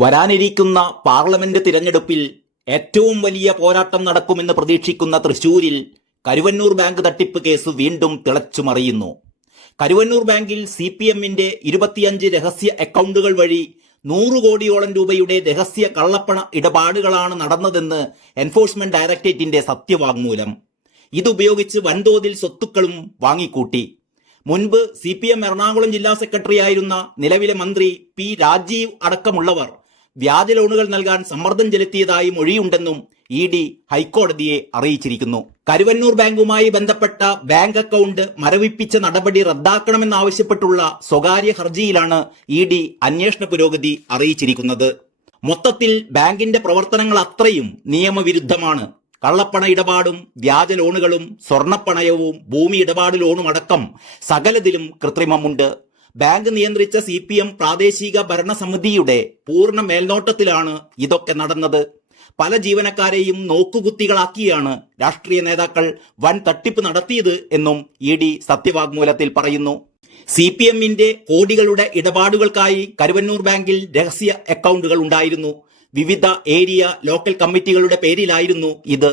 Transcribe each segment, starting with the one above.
വരാനിരിക്കുന്ന പാർലമെന്റ് തിരഞ്ഞെടുപ്പിൽ ഏറ്റവും വലിയ പോരാട്ടം നടക്കുമെന്ന് പ്രതീക്ഷിക്കുന്ന തൃശൂരിൽ കരുവന്നൂർ ബാങ്ക് തട്ടിപ്പ് കേസ് വീണ്ടും തിളച്ചുമറിയുന്നു. കരുവന്നൂർ ബാങ്കിൽ CPMന്റെ 25 രഹസ്യ അക്കൗണ്ടുകൾ വഴി 100 കോടിയോളം രൂപയുടെ രഹസ്യ കള്ളപ്പണ ഇടപാടുകളാണ് നടന്നതെന്ന് എൻഫോഴ്സ്മെന്റ് ഡയറക്ടറേറ്റിന്റെ സത്യവാങ്മൂലം. ഇതുപയോഗിച്ച് വൻതോതിൽ സ്വത്തുക്കളും വാങ്ങിക്കൂട്ടി. മുൻപ് CPM എറണാകുളം ജില്ലാ സെക്രട്ടറിയായിരുന്ന നിലവിലെ മന്ത്രി P രാജീവ് അടക്കമുള്ളവർ വ്യാജ ലോണുകൾ നൽകാൻ സമ്മർദ്ദം ചെലുത്തിയതായി മൊഴിയുണ്ടെന്നും ED ഹൈക്കോടതിയെ അറിയിച്ചിരിക്കുന്നു. കരുവന്നൂർ ബാങ്കുമായി ബന്ധപ്പെട്ട ബാങ്ക് അക്കൗണ്ട് മരവിപ്പിച്ച നടപടി റദ്ദാക്കണമെന്നാവശ്യപ്പെട്ടുള്ള സ്വകാര്യ ഹർജിയിലാണ് ED അന്വേഷണ പുരോഗതി അറിയിച്ചിരിക്കുന്നത്. മൊത്തത്തിൽ ബാങ്കിന്റെ പ്രവർത്തനങ്ങൾ അത്രയും നിയമവിരുദ്ധമാണ്. കള്ളപ്പണ ഇടപാടും വ്യാജ ലോണുകളും സ്വർണ്ണപ്പണയവും ഭൂമി ഇടപാട് ലോണും അടക്കം സകലതിലും കൃത്രിമമുണ്ട്. ബാങ്ക് നിയന്ത്രിച്ച CPM പ്രാദേശിക ഭരണസമിതിയുടെ പൂർണ്ണ മേൽനോട്ടത്തിലാണ് ഇതൊക്കെ നടന്നത്. പല ജീവനക്കാരെയും നോക്കുകുത്തികളാക്കിയാണ് രാഷ്ട്രീയ നേതാക്കൾ വൻ തട്ടിപ്പ് നടത്തിയത് എന്നും ED സത്യവാങ്മൂലത്തിൽ പറയുന്നു. CPMന്റെ കോടികളുടെ ഇടപാടുകൾക്കായി കരുവന്നൂർ ബാങ്കിൽ രഹസ്യ അക്കൗണ്ടുകൾ ഉണ്ടായിരുന്നു. വിവിധ ഏരിയ ലോക്കൽ കമ്മിറ്റികളുടെ പേരിലായിരുന്നു ഇത്.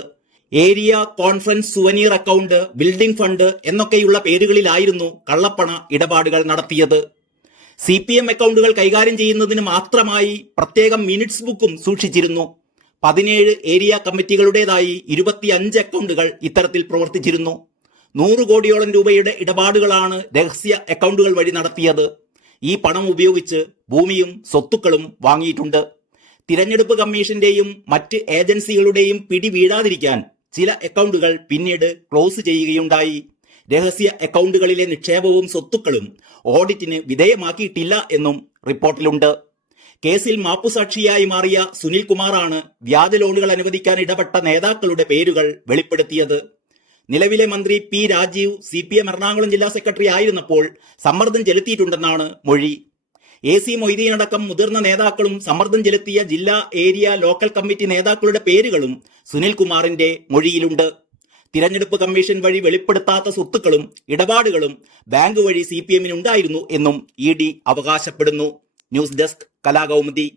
Area conference souvenir account, building fund എന്നൊക്കെയുള്ള പേരുകളിലായിരുന്നു കള്ളപ്പണ ഇടപാടുകൾ നടത്തിയത്. CPM അക്കൗണ്ടുകൾ കൈകാര്യം ചെയ്യുന്നതിന് മാത്രമായി പ്രത്യേകം മിനിറ്റ്സ് ബുക്കും സൂക്ഷിച്ചിരുന്നു. 17 ഏരിയ കമ്മിറ്റികളുടേതായി 25 അക്കൗണ്ടുകൾ ഇത്തരത്തിൽ പ്രവർത്തിച്ചിരുന്നു. 100 കോടിയോളം രൂപയുടെ ഇടപാടുകളാണ് രഹസ്യ അക്കൗണ്ടുകൾ വഴി നടത്തിയത്. ഈ പണം ഉപയോഗിച്ച് ഭൂമിയും സ്വത്തുക്കളും വാങ്ങിയിട്ടുണ്ട്. തിരഞ്ഞെടുപ്പ് കമ്മീഷന്റെയും മറ്റ് ഏജൻസികളുടെയും പിടി വീഴാതിരിക്കാൻ ചില അക്കൗണ്ടുകൾ പിന്നീട് ക്ലോസ് ചെയ്യുകയുണ്ടായി. രഹസ്യ അക്കൗണ്ടുകളിലെ നിക്ഷേപവും സ്വത്തുക്കളും ഓഡിറ്റിന് വിധേയമാക്കിയിട്ടില്ല എന്നും റിപ്പോർട്ടിലുണ്ട്. കേസിൽ മാപ്പുസാക്ഷിയായി മാറിയ സുനിൽ കുമാറാണ് വ്യാജ ലോണുകൾ അനുവദിക്കാൻ ഇടപെട്ട നേതാക്കളുടെ പേരുകൾ വെളിപ്പെടുത്തിയത്. നിലവിലെ മന്ത്രി P രാജീവ് CPM എറണാകുളം ജില്ലാ സെക്രട്ടറി ആയിരുന്നപ്പോൾ സമ്മർദ്ദം ചെലുത്തിയിട്ടുണ്ടെന്നാണ് മൊഴി. AC മൊയ്തീൻ അടക്കം മുതിർന്ന നേതാക്കളും സമ്മർദ്ദം ചെലുത്തിയ ജില്ലാ ഏരിയ ലോക്കൽ കമ്മിറ്റി നേതാക്കളുടെ പേരുകളും സുനിൽ കുമാറിന്റെ മൊഴിയിലുണ്ട്. തിരഞ്ഞെടുപ്പ് കമ്മീഷൻ വഴി വെളിപ്പെടുത്താത്ത സ്വത്തുക്കളും ഇടപാടുകളും ബാങ്ക് വഴി CPMന് ഉണ്ടായിരുന്നു എന്നും ED അവകാശപ്പെടുന്നു. News desk Kalakaumudi.